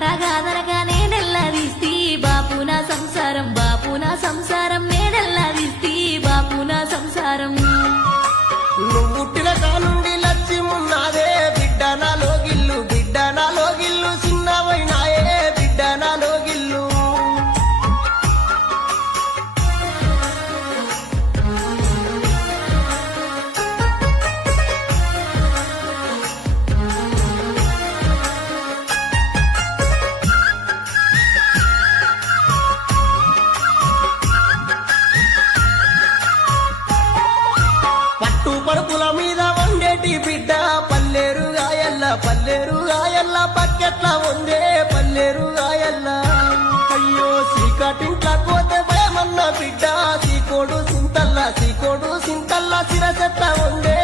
మాట గాదనగా నేనెల్లదీస్తి బాపు నా సంసారం, బాపు నా సంసారం, నేనెల్లదీస్తి బాపు నా సంసారం. నువ్వు పుట్టిన కానుండి లక్ష్యమున్నాదే బిడ్డ నాలో గిల్లు, బిడ్డ నాలో గిల్లు, చిన్నవైనాయే బిడ్డ నాలో గిల్లు. పట్టు పరుపుల మీద వండేటి బిడ్డ పల్లేరు గాయల్ల, పల్లేరు గాయల్ల, పక్కెట్ల ఉందే పల్లేరు గాయల్ల. అయ్యో సీకటింట్ల కోతే భయమన్న బిడ్డ సీకోడు సింతల్ల, సీకోడు సింతల్ల, సిరసెట్ల ఉందే